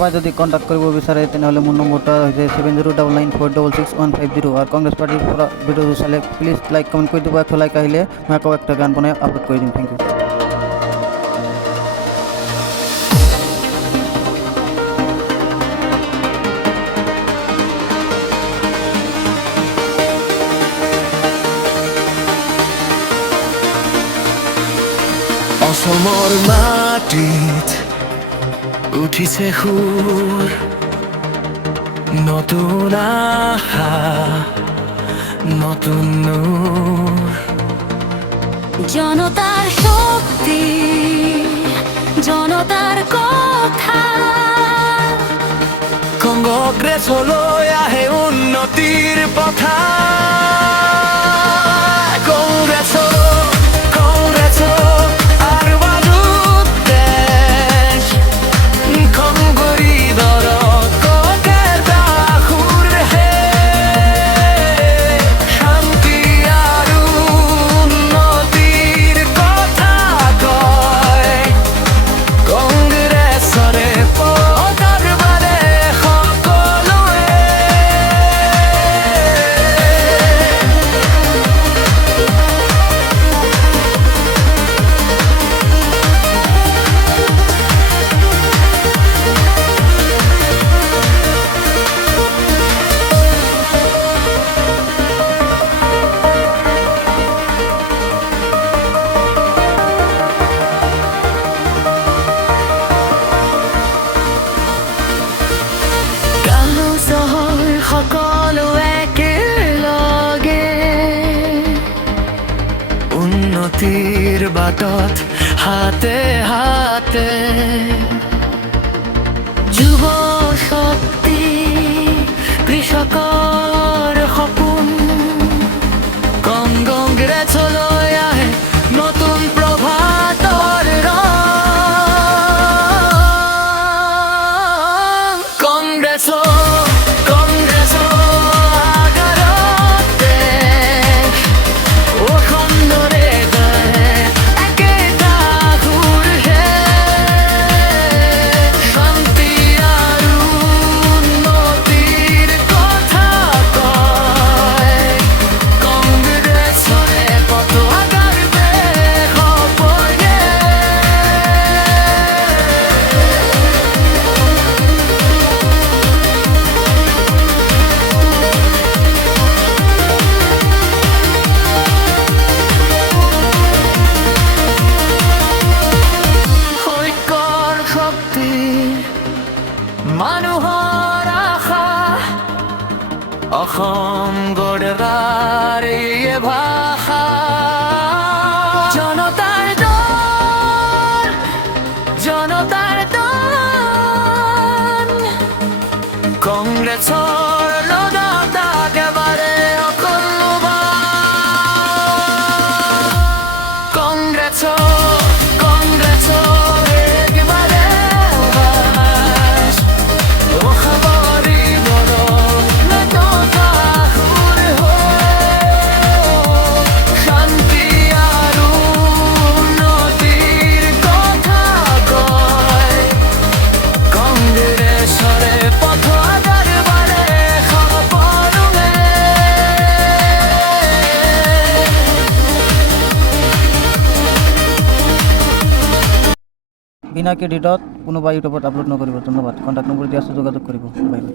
কোনোবাই যদি কণ্টেক্ট কৰিব বিচাৰে তেনেহ'লে মোৰ নম্বৰটা হৈছে 7099466150 আৰু কংগ্ৰেছ পাৰ্টিৰ পৰা ভিডিঅ'টো চালে প্লিজ লাইক কমেণ্ট কৰি দিব। 100 লাইক আহিলে মই আকৌ একটা গান বনাই আপলোড কৰি দিম। Thank you. অসমৰ মাটিত উঠিছে সুৰ, নতুন আশা নতুন নূৰ। জনতাৰ শক্তি, জনতাৰ কথা, কংগ্ৰেছলৈ আহে উন্নতিৰ পথা। সকলো একেলগে উন্নতিৰ বাটত হাতে হাতে। যুৱ শক্তি, কৃষকৰ সপোন, কংগ্ৰেছলৈ আহে নতুন প্ৰভাতৰ ৰং। মানুহৰ আশা অসম গঢ়াৰ এই ভাষা। জনতাৰ দল, জনতাৰ দল, কংগ্ৰেছৰ লগত একেবাৰে অকলবা। কংগ্ৰেছৰ বিনা ক্ৰেডিটত কোনোবা ইউটিউবত আপলোড নকৰিব। ধন্যবাদ। কণ্টেক্ট নম্বৰ দিয়া আছে, যোগাযোগ কৰিব। Bye bye.